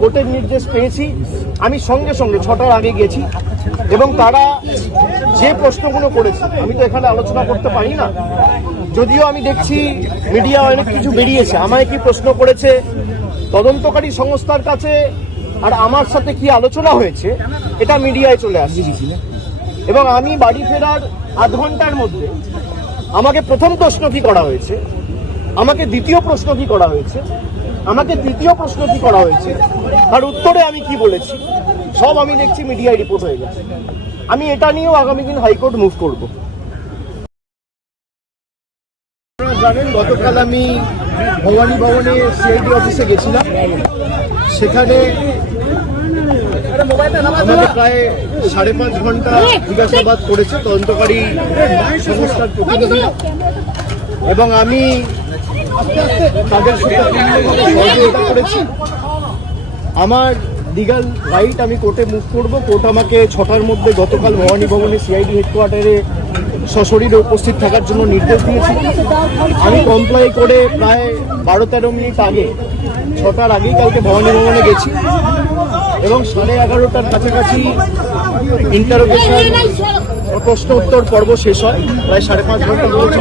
কোর্টের নির্দেশ পেয়েছি। আমি সঙ্গে সঙ্গে 6টার আগে গেছি এবং তারা যে প্রশ্নগুলো করেছে আমি তো এখানে আলোচনা করতে পারি না, যদিও আমি দেখছি মিডিয়া অনেক কিছু বেরিয়েছে। আমায় কি প্রশ্ন করেছে তদন্তকারী সংস্থার কাছে আর আমার সাথে কি আলোচনা হয়েছে এটা মিডিয়ায় চলে আসছে। এবং আমি বাড়ি ফেরার আধ ঘন্টার মধ্যে আমাকে প্রথম প্রশ্ন কি করা হয়েছে, আমাকে দ্বিতীয় প্রশ্ন কি করা হয়েছে, আমাকে তৃতীয় প্রশ্ন কি করা হয়েছে, তার উত্তরে আমি কি বলেছি সব আমি দেখছি মিডিয়ায় রিপোর্ট হয়ে গেছে। আমি এটা নিয়েও আগামী দিন হাইকোর্ট মুভ করব। আপনারা জানেন গতকাল আমি ভবানী ভবনে সিআইডি অফিসে গেছিলাম। সেখানে আমাকে প্রায় 5.5 ঘন্টা জিজ্ঞাসাবাদ করেছে তদন্তকারী সংস্থার প্রতিনিধি এবং আমি তাদের সাথে সহযোগিতা করেছি। আমার লিগাল রাইট, আমি কোর্টে মুভ করব। কোর্ট আমাকে 6টার মধ্যে গতকাল ভবানী ভবনে সিআইডি হেডকোয়ার্টারে সশরীরে উপস্থিত থাকার জন্য নির্দেশ দিয়েছি। আমি কমপ্লাই করে প্রায় 12-13 মিনিট আগে 6টার আগেই কালকে ভবানী ভবনে গেছি এবং 11:30টার কাছাকাছি ইন্টারোগেশন প্রশ্ন উত্তর পর্ব শেষ হয়, প্রায় 5.5 ঘন্টা ধরে।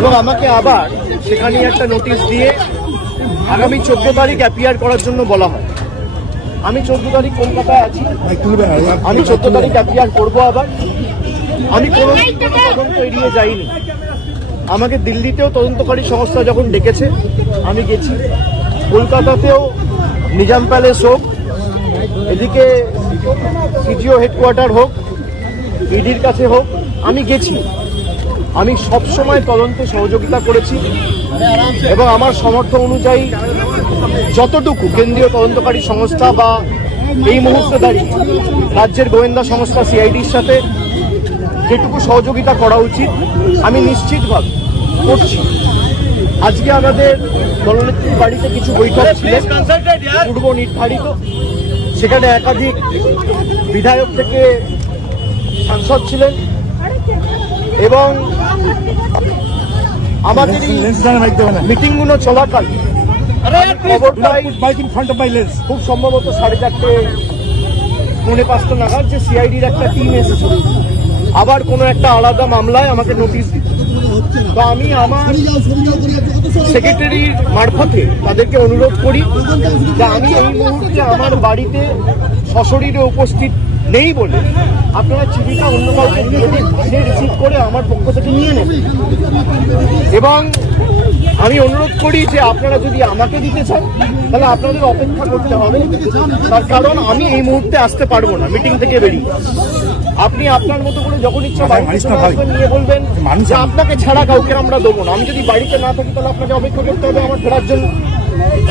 এবং আমাকে আবার সেখানে একটা নোটিশ দিয়ে আগামী 14 তারিখ অ্যাপিয়ার করার জন্য বলা হয়। আমি 14 তারিখ কলকাতায় আছি, আমি 14 তারিখ অ্যাপিয়ার করবো। আবার আমি কোনো তদন্ত এড়িয়ে যাইনি। আমাকে দিল্লিতেও তদন্তকারী সংস্থা যখন ডেকেছে আমি গেছি, কলকাতাতেও নিজাম প্যালেস হোক, এদিকে সিজিও হেডকোয়ার্টার হোক, ইডির কাছে হোক, আমি গেছি। আমি সবসময় তদন্তে সহযোগিতা করেছি এবং আমার সামর্থ্য অনুযায়ী যতটুকু কেন্দ্রীয় তদন্তকারী সংস্থা বা এই মুহূর্তে দাঁড়িয়ে রাজ্যের গোয়েন্দা সংস্থা সিআইডির সাথে যেটুকু সহযোগিতা করা উচিত আমি নিশ্চিতভাবে করছি। আজকে আমাদের দলনেত্রীর বাড়িতে কিছু বৈঠক ছিলেন পূর্ব নির্ধারিত, সেখানে একাধিক বিধায়ক থেকে সাংসদ ছিলেন এবং আমাদের মিটিং গুলো চলাকাল খুব সম্ভবত 4:30-4:45 নাগাদ যে সিআইডির একটা টিম এসেছিল আবার কোনো একটা আলাদা মামলায় আমাকে নোটিশ দিত। তো আমি আমার সেক্রেটারির মারফতে তাদেরকে অনুরোধ করি যে আমি এই মুহূর্তে আমার বাড়িতে সশরীরে উপস্থিত নেই বলে আপনারা চিঠিটা অন্য কাউকে রিসিভ করে আমার পক্ষ থেকে নিয়ে নেন। এবং আমি অনুরোধ করি যে আপনারা যদি আমাকে দিতে চান তাহলে আপনাদের অপেক্ষা করতে হবে, তার কারণ আমি এই মুহূর্তে আসতে পারবো না মিটিং থেকে বেরিয়ে। আপনি আপনার মতো করে যখন ইচ্ছা নিয়ে বলবেন যে আপনাকে ছাড়া কাউকে আমরা দেবো না। আমি যদি বাড়িতে না থাকি তাহলে আপনাকে অপেক্ষা করতে হবে আমার ফেরার জন্য।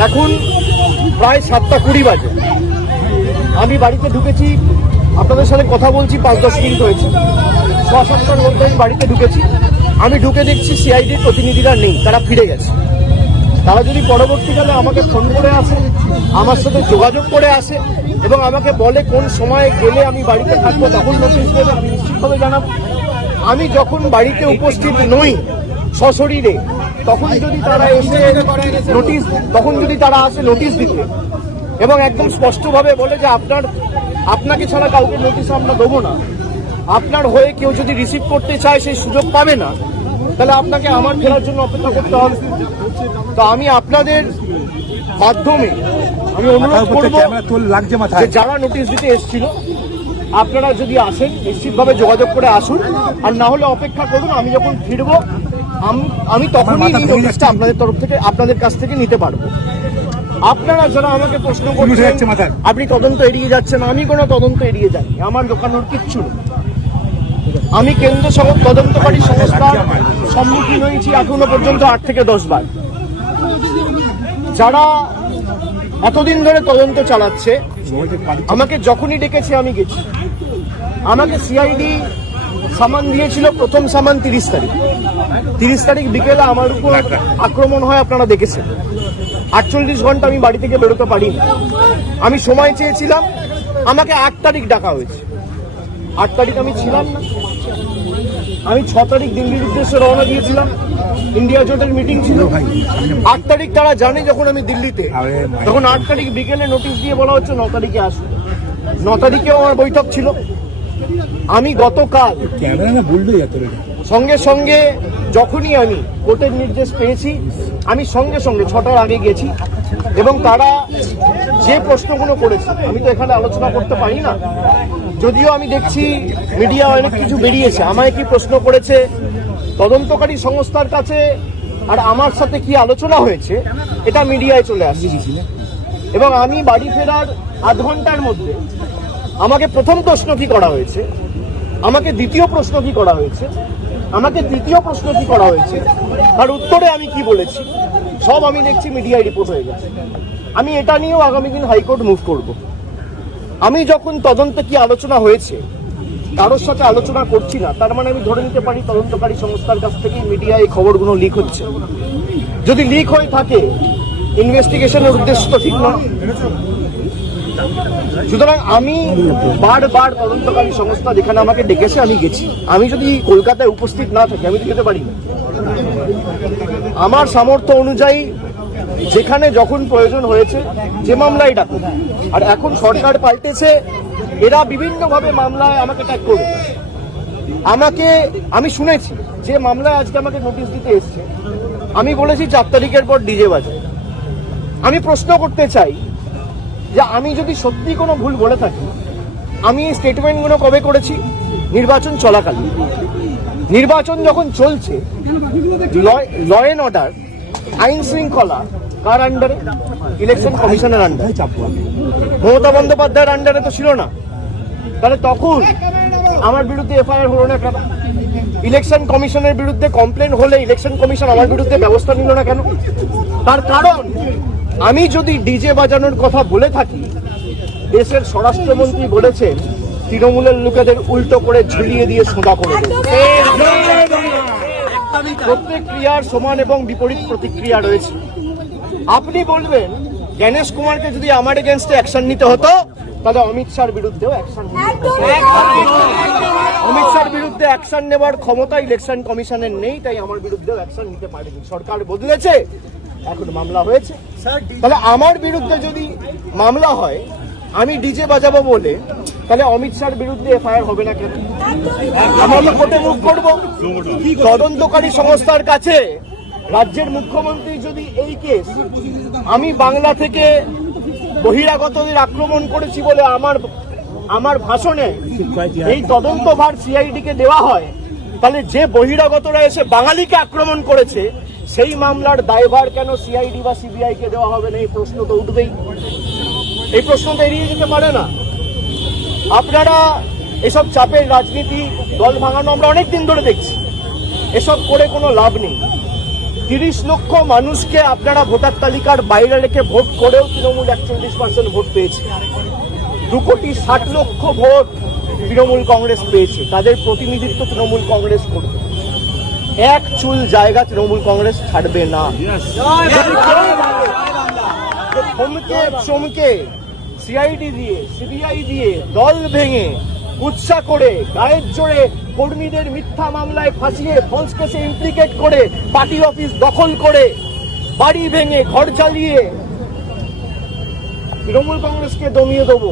এখন প্রায় 7:20 বাজে, আমি বাড়িতে ঢুকেছি, আপনাদের সাথে কথা বলছি 5-10 মিনিট হয়েছে। 6-7টার মধ্যে আমি বাড়িতে ঢুকেছি। আমি ঢুকে দেখছি সিআইডির প্রতিনিধিরা নেই, তারা ফিরে গেছে। তারা যদি পরবর্তীকালে আমাকে ফোন করে আসে, আমার সাথে যোগাযোগ করে আসে এবং আমাকে বলে কোন সময়ে গেলে আমি বাড়িতে থাকবো, তখন নোটিশ দেবে, আমি নিশ্চিতভাবে জানাবো। আমি যখন বাড়িতে উপস্থিত নই সশরীরে, তখন যদি তারা এসে নোটিশ, তখন যদি তারা আসে নোটিশ দিতে এবং একদম স্পষ্টভাবে বলে যে আপনাকে ছাড়া কাউকে নোটিশ আমরা দেবো না, আপনার হয়ে কেউ যদি রিসিভ করতে চায় সেই সুযোগ পাবে না, তাহলে আপনাকে আমার ফেরার জন্য অপেক্ষা করতে হবে। তো আমি আপনাদের মাধ্যমে আমি অনুরোধ করব যে যারা নোটিশ দিতে এসেছিল আপনারা যদি আসেন নিশ্চিতভাবে যোগাযোগ করে আসুন, আর না হলে অপেক্ষা করুন। আমি যখন ফিরবো আমি তখনই এই নোটিশটা আপনাদের তরফ থেকে, আপনাদের কাছ থেকে নিতে পারবো। আপনারা যারা আমাকে প্রশ্ন করছেন আপনি তদন্ত এড়িয়ে যাচ্ছেন, আমি কোনো তদন্ত এড়িয়ে যাই, আমার দোকানোর কিচ্ছু নেই। আমি কেন্দ্র তদন্তকারী সংস্থার সম্মুখীন হয়েছি এখনো পর্যন্ত 8 থেকে 10 বার। যারা এতদিন ধরে তদন্ত চালাচ্ছে আমাকে যখনই ডেকেছে আমি গেছি। আমাকে সিআইডি সামান দিয়েছিল, প্রথম সামান 30 তারিখ। 30 তারিখ বিকেলে আমার উপর আক্রমণ হয়, আপনারা দেখেছেন। 48 ঘন্টা আমি বাড়ি থেকে বেরোতে পারিনি। আমি সময় চেয়েছিলাম, আমাকে 8 তারিখ ডাকা হয়েছে। 8 তারিখ আমি ছিলাম না। আমি 6 তারিখ দিল্লির উদ্দেশ্যে রওনা দিয়েছিলাম, ইন্ডিয়া জোটের মিটিং ছিল। 8 তারিখ তারা জানে যখন আমি দিল্লিতে, তখন 8 তারিখ বিকেলে নোটিশ দিয়ে বলা হচ্ছে 9 তারিখে আসুন। 9 তারিখেও আমার বৈঠক ছিল। আমি গতকাল সঙ্গে সঙ্গে যখনই আমি কোর্টের নির্দেশ পেয়েছি, আমি সঙ্গে সঙ্গে 6টার আগে গেছি এবং তারা যে প্রশ্নগুলো করেছে আমি তো এখানে আলোচনা করতে পারি না, যদিও আমি দেখছি মিডিয়া অনেক কিছু বেরিয়েছে। আমায় কি প্রশ্ন করেছে, তদন্তকারী সংস্থার কাছে আর আমার সাথে কি আলোচনা হয়েছে, এটা মিডিয়ায় চলে আসছে। এবং আমি বাড়ি ফেরার আধ ঘন্টার মধ্যে আমাকে প্রথম প্রশ্ন কি করা হয়েছে, আমাকে দ্বিতীয় প্রশ্ন কি করা হয়েছে, আমাকে তৃতীয় প্রশ্ন কি করা হয়েছে, তার উত্তরে আমি কি বলেছি, সব আমি দেখছি মিডিয়ায় রিপোর্ট হয়ে গেছে। আমি এটা নিয়েও আগামী দিন হাইকোর্ট মুভ করব। আমি যখন তদন্তে কি আলোচনা হয়েছে কারোর সাথে আলোচনা করছি না, তার মানে আমি ধরে নিতে পারি তদন্তকারী সংস্থার কাছ থেকে মিডিয়ায় এই খবরগুলো লিক হচ্ছে। যদি লিক হয়ে থাকে, ইনভেস্টিগেশনের উদ্দেশ্য তো ঠিক নয়। সুতরাং আমি বারবার তদন্তকারী সংস্থা যেখানে আমাকে ডেকেছে আমি গেছি। আমি যদি কলকাতায় উপস্থিত না থাকি আমি তো যেতে পারি না। আমার সামর্থ্য অনুযায়ী যেখানে যখন প্রয়োজন হয়েছে, যে মামলায় ডাকুন। আর এখন সরকার পাল্টেছে, এরা বিভিন্নভাবে মামলায় আমাকে ট্যাগ করবে। আমি শুনেছি যে মামলায় আজকে আমাকে নোটিশ দিতে এসছে, আমি বলেছি 4 তারিখের পর ডিজে বাজে। আমি প্রশ্ন করতে চাই যে আমি যদি সত্যি কোনো ভুল বলে থাকি, আমি এই স্টেটমেন্টগুলো কবে করেছি? নির্বাচন চলাকালীন। নির্বাচন যখন চলছে, ল অ্যান্ড অর্ডার, আইন শৃঙ্খলা কার আন্ডারে? ইলেকশন কমিশনের আন্ডারে। মমতা বন্দ্যোপাধ্যায়ের আন্ডারে তো ছিল না। তাহলে তখন আমার বিরুদ্ধে এফআইআর হলো না কেন? ইলেকশন কমিশনের বিরুদ্ধে কমপ্লেন হলে ইলেকশন কমিশন আমার বিরুদ্ধে ব্যবস্থা নিল না কেন? তার কারণ আমি যদি ডিজে বাজানোর কথা বলে থাকি, দেশের স্বরাষ্ট্রমন্ত্রী বলেছেন তৃণমূলের লোকেদের উল্টো করে ঝুলিয়ে দিয়ে সোজা করে দেবে। প্রত্যেক ক্রিয়ার সমান এবং বিপরীত প্রতিক্রিয়া রয়েছে। আপনি বলবেন জ্ঞানেশ কুমারকে যদি আমার এগেনস্টে অ্যাকশন নিতে হতো, তাহলে অমিত শাহর বিরুদ্ধেও অ্যাকশন নিতে হতো। অমিত শাহর বিরুদ্ধে অ্যাকশন নেওয়ার ক্ষমতা ইলেকশন কমিশনের নেই, তাই আমার বিরুদ্ধেও অ্যাকশন নিতে পারেনি। সরকার বদলেছে, এখন মামলা হয়েছে। তাহলে আমার বিরুদ্ধে যদি মামলা হয়, আমি ডিজে বাজাবো বলে, তাহলে অমিত শাহর বিরুদ্ধে এফআইআর হবে না কেন? আমরা কোর্টে মুভ করবো। তদন্তকারী সংস্থার কাছে রাজ্যের মুখ্যমন্ত্রী যদি এই কেস আমি বাংলা থেকে বহিরাগতদের আক্রমণ করেছি বলে আমার ভাষণে এই তদন্তভার সিআইডি কে দেওয়া হয়, তাহলে যে বহিরাগতরা এসে বাঙালিকে আক্রমণ করেছে সেই মামলার দায়ভার কেন সিআইডি বা সিবিআই কে দেওয়া হবে না? এই প্রশ্ন তো উঠবেই। এই প্রশ্ন তো এড়িয়ে যেতে পারে না। আপনারা এসব চাপের রাজনীতি, দল ভাঙানো আমরা অনেকদিন ধরে দেখছি। এসব করে কোনো লাভ নেই। 30 লক্ষ মানুষকে আপনারা ভোটার তালিকার বাইরে রেখে ভোট করেও তৃণমূল 41% ভোট পেয়েছে। 2,60,00,000 ভোট তৃণমূল কংগ্রেস পেয়েছে। তাদের প্রতিনিধিত্ব তৃণমূল কংগ্রেস করবে। এক চুল জায়গা তৃণমূল কংগ্রেস ছাড়বে না। থমকে চমকে সিআইডি দিয়ে, সিবিআই দিয়ে, দল ভেঙে, উৎসাহ করে, গায়ের জোরে কর্মীদের মিথ্যা মামলায় ফাঁসিয়ে, ফলস কেসে ইমপ্লিকেট করে, পার্টি অফিস দখল করে, বাড়ি ভেঙে, ঘর জ্বালিয়ে তৃণমূল কংগ্রেসকে দমিয়ে দেবো।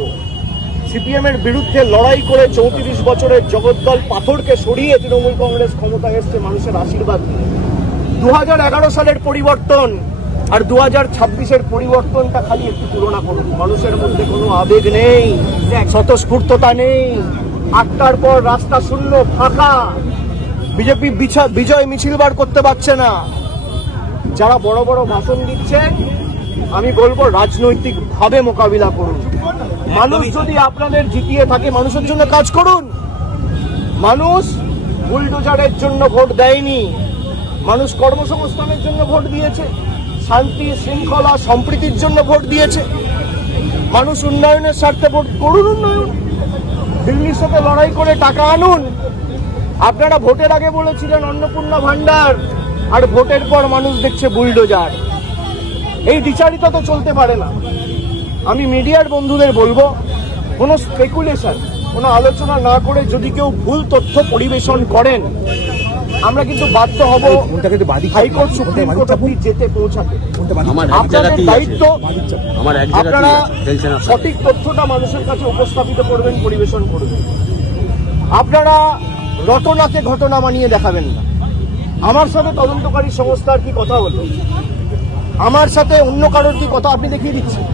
সিপিএম এর বিরুদ্ধে লড়াই করে 34 বছরের জগদ্দল পাথরকে সরিয়ে তৃণমূল কংগ্রেস ক্ষমতা এসছে মানুষের আশীর্বাদ। 2011 সালের পরিবর্তন আর 2026-এর পরিবর্তনটা খালি একটু তুলনা করুন। মানুষের মধ্যে কোনো আবেগ নেই, স্বতঃস্ফূর্ততা নেই। 8টার পর রাস্তা শূন্য, ফাঁকা। বিজেপি বিজয় মিছিল বার করতে পারছে না। যারা বড় বড় ভাষণ দিচ্ছেন, আমি বলবো রাজনৈতিকভাবে মোকাবিলা করুন। মানুষ যদি আপনাদের জিতিয়ে থাকে, মানুষের জন্য কাজ করুন। মানুষ বুলডোজারের জন্য ভোট দেয়নি, মানুষ কর্মসংস্থানের জন্য ভোট দিয়েছে, শান্তি শৃঙ্খলা সম্প্রীতির জন্য ভোট দিয়েছে। মানুষ উন্নয়নের স্বার্থে ভোট করুন। উন্নয়ন, দিল্লির সাথে লড়াই করে টাকা আনুন। আপনারা ভোটের আগে বলেছিলেন অন্নপূর্ণা ভান্ডার, আর ভোটের পর মানুষ দেখছে বুলডোজার। এই বিচারিতা তো চলতে পারে না। আমি মিডিয়ার বন্ধুদের বলবো, কোনো স্পেকুলেশন, কোনো আলোচনা না করে যদি কেউ ভুল তথ্য পরিবেশন করেন, আমরা কিন্তু বাধ্য হব হাইকোর্ট সুপ্রিম কোর্ট অবধি যেতে পৌঁছাতে। আপনাদের দায়িত্ব, আপনারা সঠিক তথ্যটা মানুষের কাছে উপস্থাপিত করবেন, পরিবেশন করবেন। আপনারা রটনাকে ঘটনা বানিয়ে দেখাবেন না। আমার সাথে তদন্তকারী সংস্থার কি কথা হলো, আমার সাথে অন্য কারোর কি কথা আপনি দেখিয়ে দিচ্ছেন।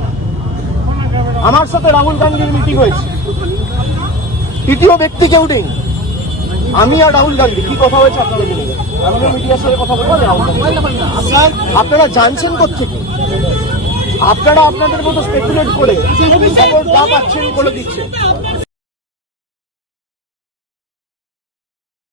আমার সাথে রাহুল গান্ধীর মিটিং হয়েছে, তৃতীয় ব্যক্তি কেউ নেই, আমি আর রাহুল গান্ধী কি কথা হয়েছে আপনি দেখে নেবেন। আমিও মিডিয়ার সাথে কথা বলবো না রাহুল গান্ধী। আপনারা জানছেন কোত্থেকে? আপনারা আপনাদের মতো স্পেকুলেট করে যা পাচ্ছেন বলে দিচ্ছেন।